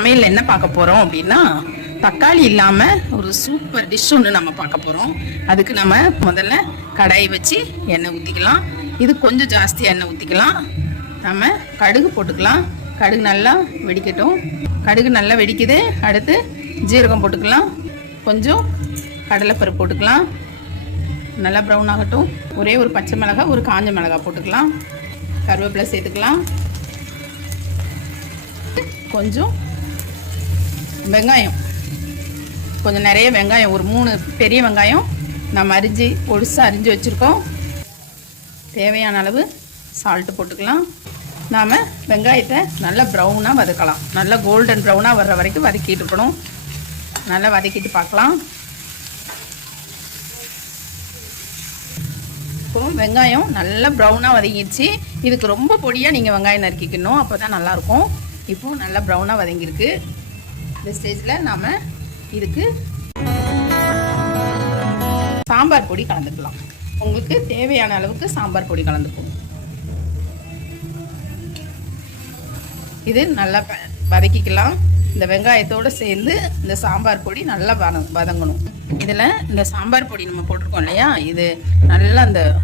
சமையல் என்ன பார்க்க போகிறோம் அப்படின்னா தக்காளி இல்லாமல் ஒரு சூப்பர் டிஷ் ஒன்று நம்ம பார்க்க போகிறோம் அதுக்கு நம்ம முதல்ல கடாய் வச்சு எண்ணெய் ஊற்றிக்கலாம் இது கொஞ்சம் ஜாஸ்தி எண்ணெய் ஊற்றிக்கலாம் நம்ம கடுகு போட்டுக்கலாம். கடுகு நல்லா வெடிக்கட்டும். கடுகு நல்லா வெடிக்குது. அடுத்து ஜீரகம் போட்டுக்கலாம். கொஞ்சம் கடலைப்பருப்பு போட்டுக்கலாம். நல்லா ப்ரௌன் ஆகட்டும். ஒரே ஒரு பச்சை மிளகா ஒரு காஞ்ச மிளகாய் போட்டுக்கலாம். கருவேப்பிலை சேர்த்துக்கலாம். கொஞ்சம் வெங்காயம். கொஞ்சம் நிறைய வெங்காயம் ஒரு மூணு பெரிய வெங்காயம் நம்ம அரிஞ்சு பொடிசாக அரிஞ்சு வச்சுருக்கோம். தேவையான அளவு சால்ட்டு போட்டுக்கலாம். நாம் வெங்காயத்தை நல்லா ப்ரௌனாக வதக்கலாம். நல்லா கோல்டன் ப்ரௌனாக வர்ற வரைக்கும் வதக்கிட்டு இருக்கணும். நல்லா வதக்கிட்டு பார்க்கலாம். இப்போ வெங்காயம் நல்லா ப்ரௌனாக வதங்கிடுச்சு. இதுக்கு ரொம்ப பொடியாக நீங்கள் வெங்காயம் நறுக்கிக்கணும். அப்போ தான் நல்லாயிருக்கும் இப்போது நல்லா ப்ரௌனாக வதங்கியிருக்கு. இந்த ஸ்டேஜில் நாம் இதுக்கு சாம்பார் பொடி கலந்துக்கலாம். உங்களுக்கு தேவையான அளவுக்கு சாம்பார் பொடி கலந்துக்கும் இது நல்லா வ- வதக்கிக்கலாம். இந்த வெங்காயத்தோடு சேர்ந்து இந்த சாம்பார் பொடி நல்லா வத வதங்கணும். இதில் இந்த சாம்பார் பொடி நம்ம போட்டிருக்கோம் இல்லையா? இது நல்லா அந்த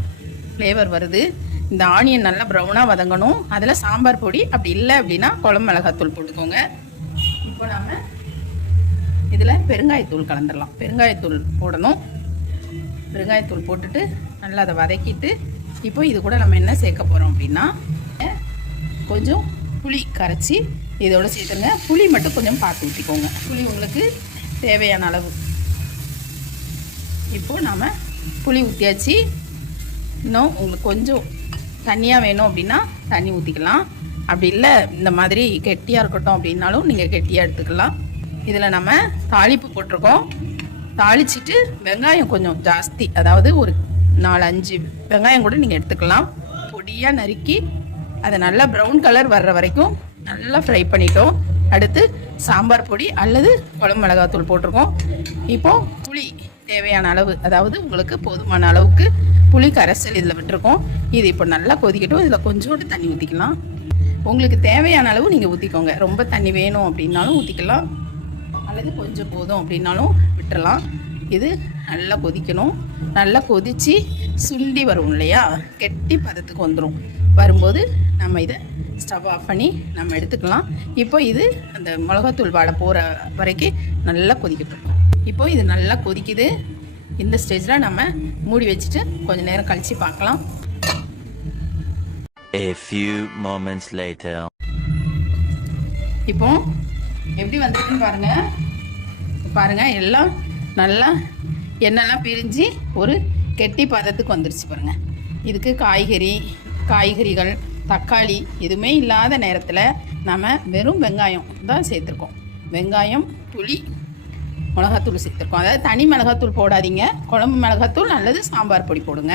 ஃப்ளேவர் வருது. இந்த ஆனியன் நல்லா ப்ரௌனாக வதங்கணும். அதில் சாம்பார் பொடி அப்படி இல்லை அப்படின்னா குழம்பு மிளகாத்தூள் போட்டுக்கோங்க. இப்போ நம்ம இதில் பெருங்காயத்தூள் கலந்துடலாம். பெருங்காயத்தூள் போடணும். பெருங்காயத்தூள் போட்டுட்டு நல்லா அதை வதக்கிட்டு இப்போ இது கூட நம்ம என்ன சேர்க்க போகிறோம் அப்படின்னா கொஞ்சம் புளி கரைச்சி இதோட சேர்த்துங்க புளி மட்டும் கொஞ்சம் பார்த்து ஊற்றிக்கோங்க புளி உங்களுக்கு தேவையான அளவு. இப்போது நாம் புளி ஊற்றியாச்சு இன்னும் உங்களுக்கு கொஞ்சம் தண்ணியாக வேணும் அப்படின்னா தண்ணி ஊற்றிக்கலாம் அப்படி இல்லை இந்த மாதிரி கெட்டியாக இருக்கட்டும் அப்படின்னாலும் நீங்கள் கெட்டியாக எடுத்துக்கலாம். இதில் நம்ம தாளிப்பு போட்டிருக்கோம். தாளிச்சிட்டு வெங்காயம் கொஞ்சம் ஜாஸ்தி அதாவது ஒரு நாலு அஞ்சு வெங்காயம் கூட நீங்கள் எடுத்துக்கலாம். பொடியாக நறுக்கி அதை நல்லா ப்ரௌன் கலர் வர்ற வரைக்கும் நல்லா ஃப்ரை பண்ணிட்டோம். அடுத்து சாம்பார் பொடி அல்லது குழம்பு மிளகாத்தூள் போட்டிருக்கோம். இப்போது புளி தேவையான அளவு அதாவது உங்களுக்கு போதுமான அளவுக்கு புளி கரைசல் இதில் விட்டுருக்கோம். இது இப்போ நல்லா கொதிக்கட்டும். இதில் கொஞ்சோண்டு தண்ணி ஊற்றிக்கலாம் உங்களுக்கு தேவையான அளவு நீங்கள் ஊற்றிக்கோங்க ரொம்ப தண்ணி வேணும் அப்படின்னாலும் ஊற்றிக்கலாம் அல்லது கொஞ்சம் போதும் அப்படின்னாலும் விட்டுறலாம். இது நல்லா கொதிக்கணும். நல்லா கொதித்து சுண்டி வரும் இல்லையா? கெட்டி பதத்துக்கு வந்துடும் வரும்போது நம்ம இதை ஸ்டவ் ஆஃப் பண்ணி நம்ம எடுத்துக்கலாம். இப்போ இது அந்த மிளகாத்தூள் வாடை போகிற வரைக்கும் நல்லா கொதிக்கட்டும். இப்போ இது நல்லா கொதிக்குது. இந்த ஸ்டேஜில் நம்ம மூடி வச்சுட்டு கொஞ்சம் நேரம் கழித்து பார்க்கலாம். A few moments later. இப்போ எப்படி வந்திருக்குன்னு பாருங்க. பாருங்க எல்லாம் நல்லா எண்ணெய்லாம் பிரிஞ்சு ஒரு கெட்டி பதத்துக்கு வந்துருச்சு பாருங்க. இதுக்கு காய்கறி காய்கறிகள் தக்காளி எதுவுமே இல்லாத நேரத்தில் நம்ம வெறும் வெங்காயம் தான் சேர்த்துருக்கோம். வெங்காயம் புளி மிளகாத்தூள் சேர்த்துருக்கோம். அதாவது தனி மிளகாத்தூள் போடாதீங்க. குழம்பு மிளகாத்தூள் அல்லது சாம்பார் பொடி போடுங்க.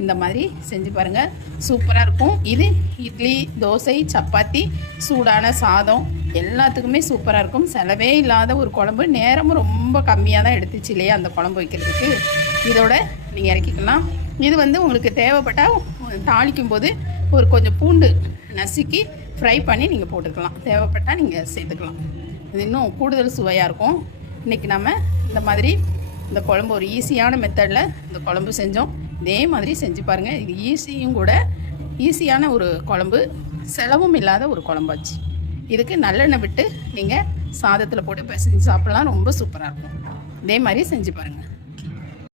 இந்த மாதிரி செஞ்சு பாருங்கள் சூப்பராக இருக்கும். இது இட்லி தோசை சப்பாத்தி சூடான சாதம் எல்லாத்துக்குமே சூப்பராக இருக்கும். செலவே இல்லாத ஒரு குழம்பு. நேரமும் ரொம்ப கம்மியாக தான் எடுத்துச்சு இல்லையா அந்த குழம்பு வைக்கிறதுக்கு. இதோட நீங்கள் இறக்கிக்கலாம். இது வந்து உங்களுக்கு தேவைப்பட்டால் தாளிக்கும் போது ஒரு கொஞ்சம் பூண்டு நசுக்கி ஃப்ரை பண்ணி நீங்கள் போட்டுக்கலாம். தேவைப்பட்டால் நீங்கள் சேர்த்துக்கலாம். இது இன்னும் கூடுதல் சுவையாக இருக்கும். இன்றைக்கி நம்ம இந்த மாதிரி இந்த குழம்பு ஒரு ஈஸியான மெத்தடில் இந்த குழம்பு செஞ்சோம். இதே மாதிரி செஞ்சு பாருங்கள் இது ஈஸியும் கூட ஈஸியான ஒரு குழம்பு செலவும் இல்லாத ஒரு குழம்பாச்சு. இதுக்கு நல்லெண்ணெய் விட்டு நீங்கள் சாதத்தில் போட்டு பிசைஞ்சு சாப்பிட்லாம். ரொம்ப சூப்பராக இருக்கும். இதே மாதிரி செஞ்சு பாருங்கள்